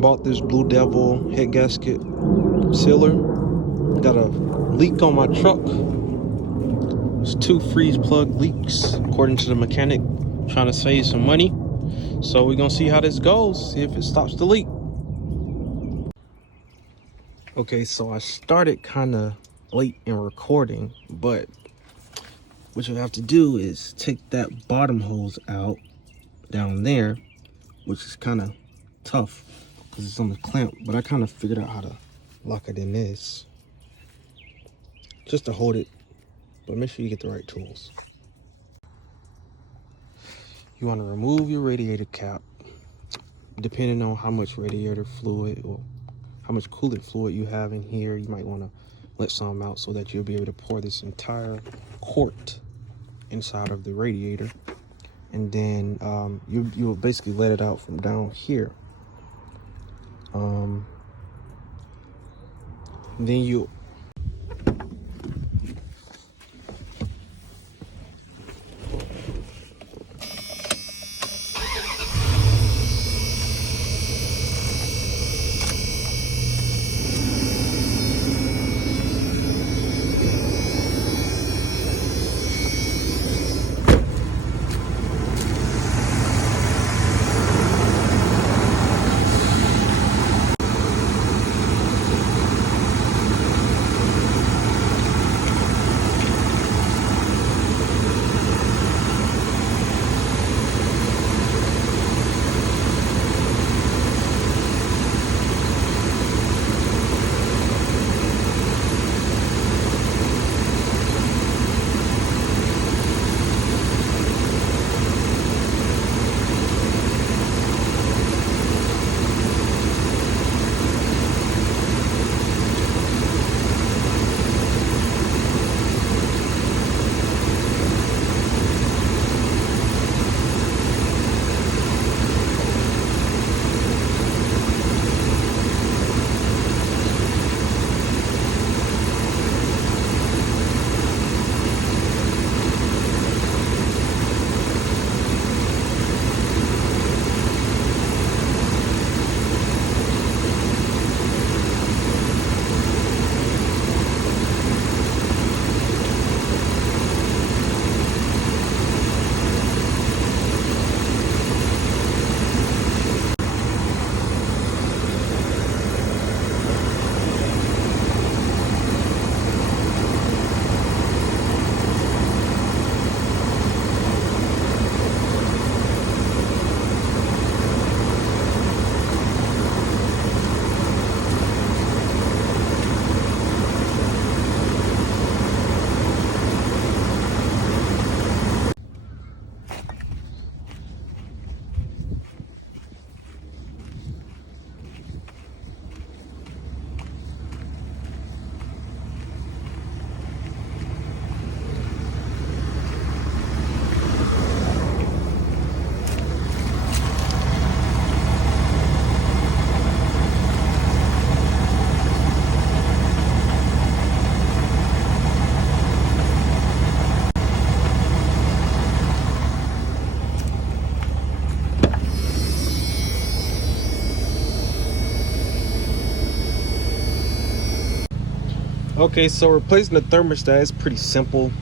Bought this Blue Devil head gasket sealer. Got a leak on my truck. It's 2 freeze plug leaks, according to the mechanic. Trying to save some money. So we're gonna see how this goes, see if it stops the leak. Okay, so I started kind of late in recording, but what you have to do is take that bottom hose out down there, which is kind of tough because it's on the clamp, but I kind of figured out how to lock it in this just to hold it, but make sure you get the right tools. You want to remove your radiator cap. Depending on how much radiator fluid or how much coolant fluid you have in here, you might want to let some out so that you'll be able to pour this entire quart inside of the radiator. And then you'll basically let it out from down here. Then you Okay, so replacing the thermostat is pretty simple.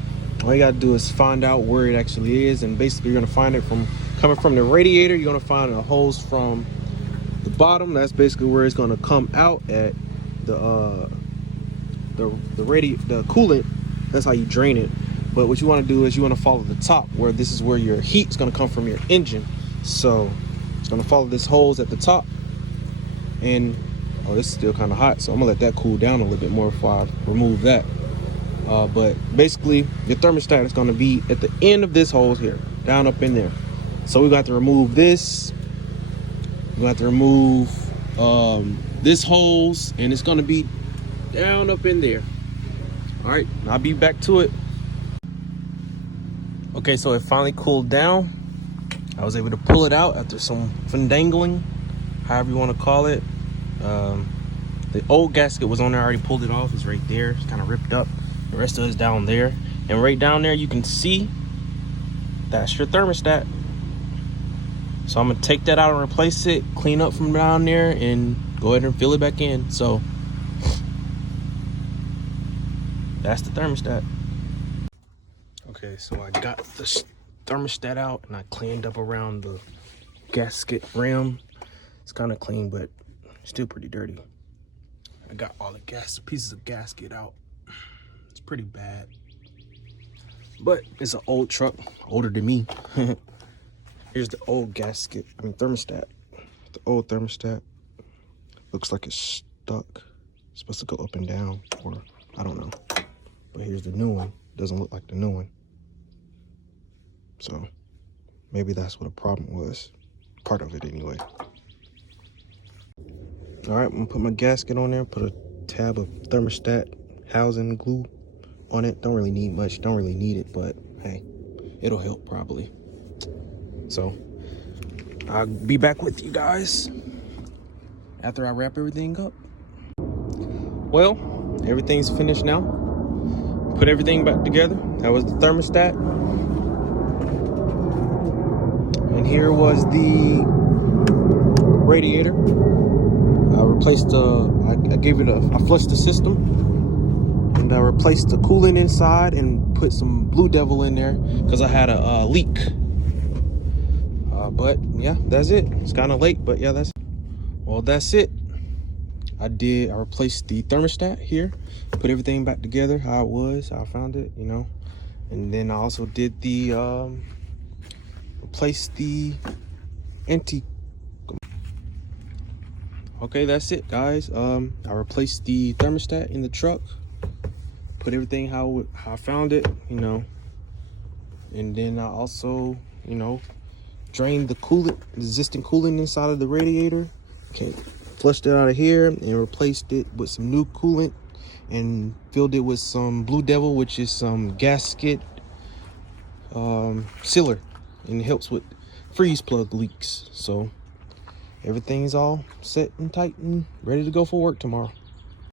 All you gotta do is find out where it actually is, and basically you're gonna find it from coming from the radiator. You're gonna find a hose from the bottom. That's basically where it's gonna come out at the coolant. That's how you drain it. But what you want to do is you want to follow the top, where this is where your heat's gonna come from your engine. So it's gonna follow this hose at the top, and oh, this is still kind of hot, so I'm gonna let that cool down a little bit more before I remove that. But basically, your thermostat is gonna be at the end of this hose here, down up in there. So we got to remove this. We got to remove this hose, and it's gonna be down up in there. All right, I'll be back to it. Okay, so it finally cooled down. I was able to pull it out after some finagling, however you want to call it. The old gasket was on there. I already pulled it off. It's right there. It's kind of ripped up. The rest of it is down there, and right down there you can see that's your thermostat. So I'm gonna take that out and replace it, clean up from down there, and go ahead and fill it back in. So that's the thermostat. Okay, so I got the thermostat out and I cleaned up around the gasket rim. It's kind of clean, but still pretty dirty. I got all the pieces of gasket out. It's pretty bad, but it's an old truck, older than me. Here's the old thermostat. The old thermostat looks like it's stuck. It's supposed to go up and down, or I don't know. But here's the new one. Doesn't look like the new one. So maybe that's what the problem was. Part of it anyway. All right, I'm gonna put my gasket on there, put a tab of thermostat housing glue on it. Don't really need much, don't really need it, but hey, it'll help probably. So I'll be back with you guys after I wrap everything up. Well, everything's finished now. Put everything back together. That was the thermostat. And here was the radiator. I replaced I flushed the system, and I replaced the coolant inside and put some Blue Devil in there because I had a leak. But yeah, that's it. It's kind of late, but yeah, that's it. I replaced the thermostat here, put everything back together how it was, how I found it, and then I also did the replace the anti. Okay, that's it, guys. I replaced the thermostat in the truck, put everything how I found it, and then I also, drained the existing coolant inside of the radiator. Okay, flushed it out of here and replaced it with some new coolant and filled it with some Blue Devil, which is some gasket sealer, and it helps with freeze plug leaks. So everything's all set and tight and ready to go for work tomorrow.